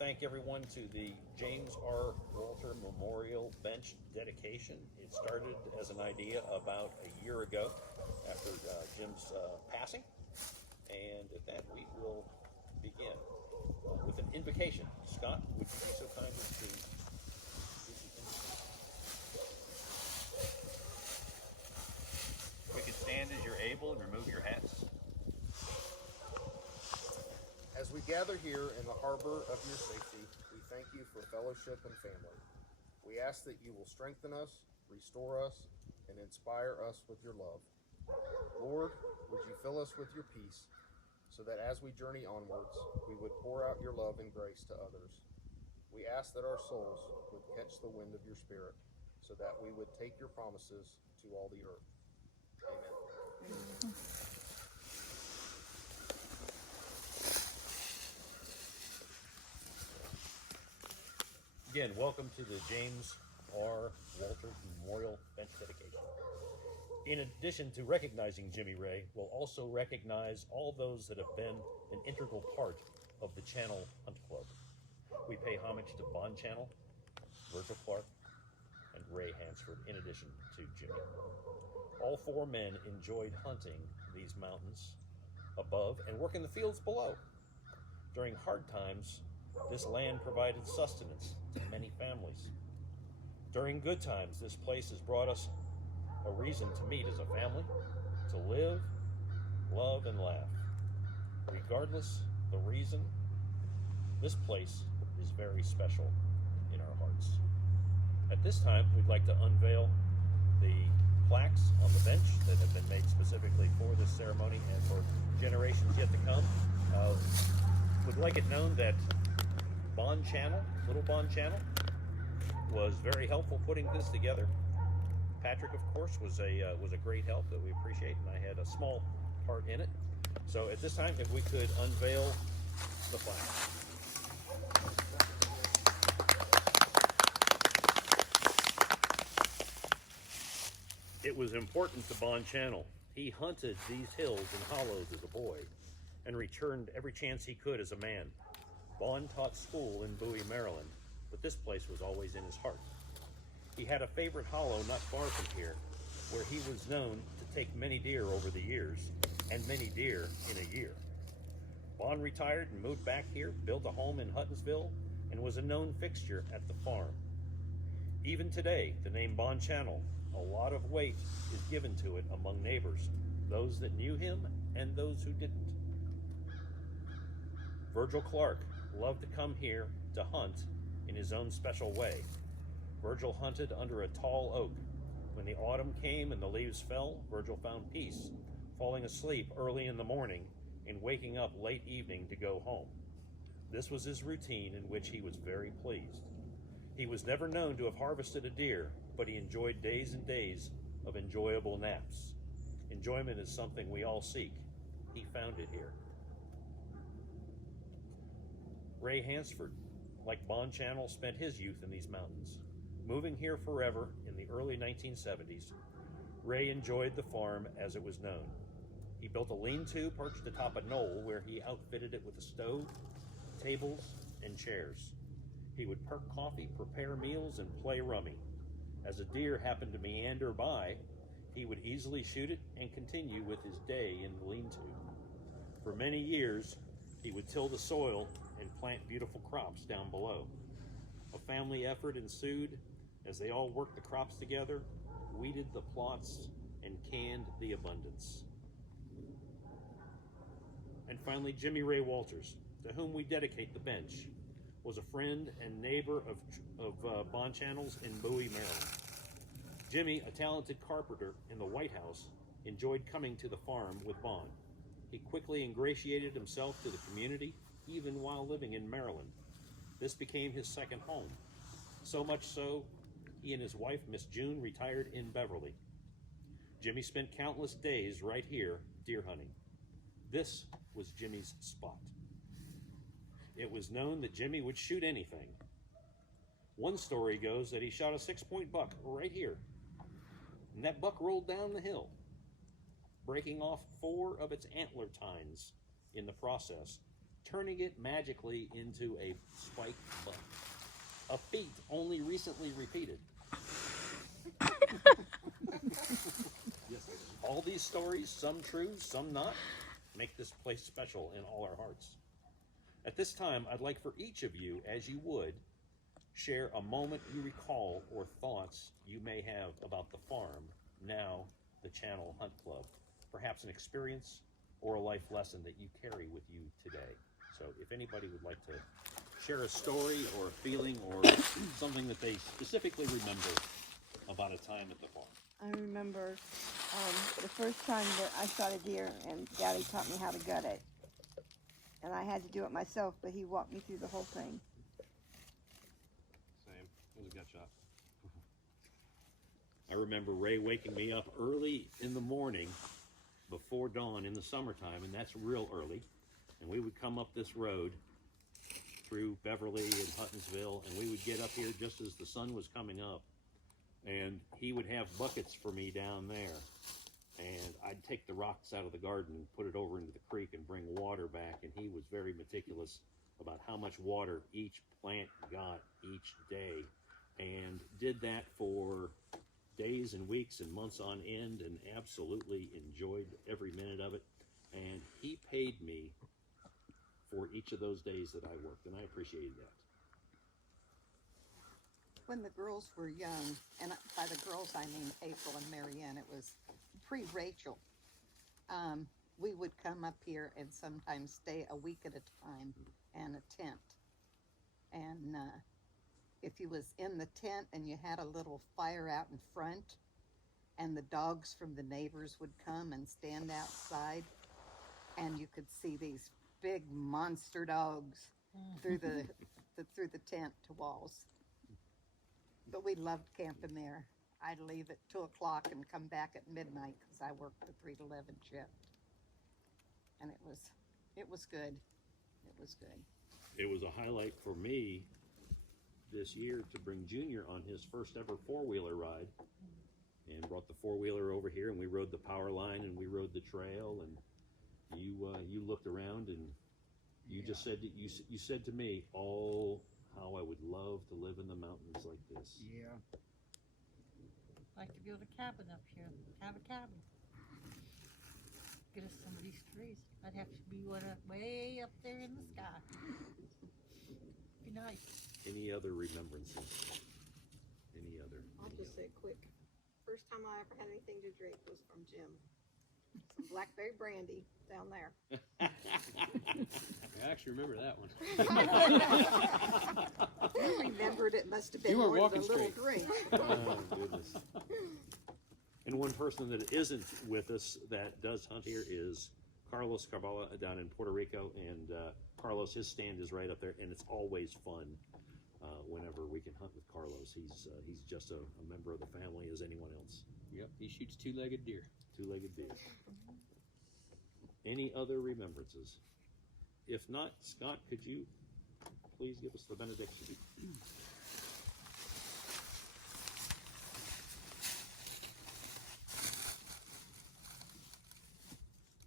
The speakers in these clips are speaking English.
thank everyone to the James R. Walter Memorial Bench dedication. It started as an idea about a year ago after Jim's passing. And at that, we will begin with an invocation. Scott, would you be so kind as to do the invocation? We can stand as you're able and remove your hats. As we gather here in the harbor of your safety, we thank you for fellowship and family. We ask that you will strengthen us, restore us, and inspire us with your love. Lord, would you fill us with your peace, so that as we journey onwards, we would pour out your love and grace to others. We ask that our souls would catch the wind of your Spirit, so that we would take your promises to all the earth. Amen. Again, welcome to the James R. Walter Memorial Bench dedication. In addition to recognizing Jimmy Ray, we'll also recognize all those that have been an integral part of the Channell Hunt Club. We pay homage to Bonn Channell, Vergil Clark, and Ray Hansford, in addition to Jimmy. All four men enjoyed hunting these mountains above and working the fields below. During hard times, this land provided sustenance to many families. During good times, this place has brought us a reason to meet as a family, to live, love, and laugh. Regardless the reason, this place is very special in our hearts. At this time, we'd like to unveil the plaques on the bench that have been made specifically for this ceremony and for generations yet to come. Would like it known that Bonn Channell, little Bonn Channell, was very helpful putting this together. Patrick, of course, was a great help that we appreciate, and I had a small part in it. So at this time, if we could unveil the plaque. It was important to Bonn Channell. He hunted these hills and hollows as a boy and returned every chance he could as a man. Bonn taught school in Bowie, Maryland, but this place was always in his heart. He had a favorite hollow not far from here, where he was known to take many deer over the years, and many deer in a year. Bonn retired and moved back here, built a home in Huttonsville, and was a known fixture at the farm. Even today, the name Bonn Channell, a lot of weight is given to it among neighbors, those that knew him and those who didn't. Vergil Clark loved to come here to hunt in his own special way. Vergil hunted under a tall oak. When the autumn came and the leaves fell, Vergil found peace, falling asleep early in the morning and waking up late evening to go home. This was his routine, in which he was very pleased. He was never known to have harvested a deer, but he enjoyed days and days of enjoyable naps. Enjoyment is something we all seek. He found it here. Ray Hansford, like Bonn Channell, spent his youth in these mountains. Moving here forever in the early 1970s, Ray enjoyed the farm as it was known. He built a lean-to perched atop a knoll where he outfitted it with a stove, tables, and chairs. He would perk coffee, prepare meals, and play rummy. As a deer happened to meander by, he would easily shoot it and continue with his day in the lean-to. For many years, he would till the soil and plant beautiful crops down below. A family effort ensued as they all worked the crops together, weeded the plots, and canned the abundance. And finally, Jimmy Ray Walters, to whom we dedicate the bench, was a friend and neighbor of Bonn Channell's in Bowie, Maryland. Jimmy, a talented carpenter in the White House, enjoyed coming to the farm with Bonn. He quickly ingratiated himself to the community, even while living in Maryland. This became his second home. So much so, he and his wife, Miss June, retired in Beverly. Jimmy spent countless days right here deer hunting. This was Jimmy's spot. It was known that Jimmy would shoot anything. One story goes that he shot a 6-point buck right here, and that buck rolled down the hill, breaking off 4 of its antler tines in the process, turning it magically into a spiked buck. A feat only recently repeated. All these stories, some true, some not, make this place special in all our hearts. At this time, I'd like for each of you, as you would, share a moment you recall or thoughts you may have about the farm, now the Channell Hunt Club. Perhaps an experience or a life lesson that you carry with you today. So if anybody would like to share a story or a feeling or something that they specifically remember about a time at the farm. I remember the first time that I shot a deer, and Daddy taught me how to gut it. And I had to do it myself, but he walked me through the whole thing. Same. It was a gut shot. I remember Ray waking me up early in the morning before dawn in the summertime, and that's real early. And we would come up this road through Beverly and Huttonsville, and we would get up here just as the sun was coming up. And he would have buckets for me down there. And I'd take the rocks out of the garden and put it over into the creek and bring water back. And he was very meticulous about how much water each plant got each day. And did that for days and weeks and months on end, and absolutely enjoyed every minute of it. And he paid me for each of those days that I worked, and I appreciated that. When the girls were young, and by the girls I mean April and Marianne, it was pre-Rachel, we would come up here and sometimes stay a week at a time in a tent. And if you was in the tent and you had a little fire out in front, and the dogs from the neighbors would come and stand outside, and you could see these big monster dogs through the tent to walls. But we loved camping there. I'd leave at 2 o'clock and come back at midnight because I worked the 3 to 11 shift. And it was good. It was good. It was a highlight for me this year to bring Junior on his first ever four-wheeler ride, and brought the four-wheeler over here, and we rode the power line and we rode the trail, and you looked around and you just said you said to me, "Oh, how I would love to live in the mountains like this." Yeah. Like to build a cabin up here. Have a cabin. Get us some of these trees. I'd have to be way up there in the sky. Be nice. Any other remembrances? Any other? I'll just say quick. First time I ever had anything to drink was from Jim. Some blackberry brandy down there. I actually remember that one. I remembered it must have been You were more than walking a little straight. drink. Oh, goodness. And one person that isn't with us that does hunt here is Carlos Carvala down in Puerto Rico. And Carlos, his stand is right up there, and it's always fun whenever we can hunt with Carlos. He's just a member of the family as anyone else. Yep, he shoots two-legged deer. Two-legged deer. Any other remembrances? If not, Scott, could you please give us the benediction?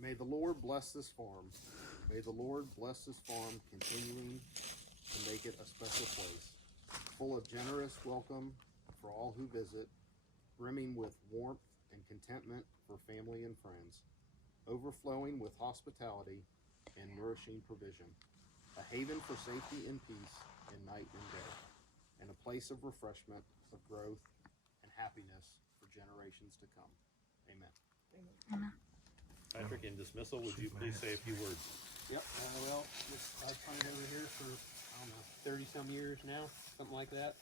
May the Lord bless this farm. May the Lord bless this farm, continuing to make it a special place, full of generous welcome for all who visit, brimming with warmth and contentment for family and friends, overflowing with hospitality and nourishing provision, a haven for safety and peace in night and day, and a place of refreshment, of growth, and happiness for generations to come. Amen. Patrick, in dismissal, would you please say a few words? Yep, I've hunted over here for, 30-some years now, something like that.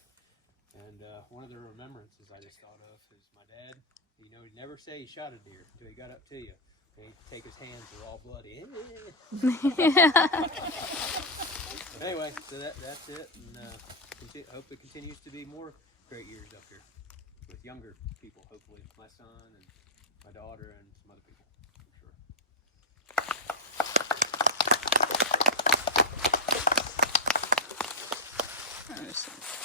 And one of the remembrances I just thought of is my dad. He'd never say he shot a deer until he got up to you. And he'd take his hands, they're all bloody. Anyway, so that's it. And hope it continues to be more great years up here with younger people, hopefully. My son and my daughter and some other people, for sure. Awesome.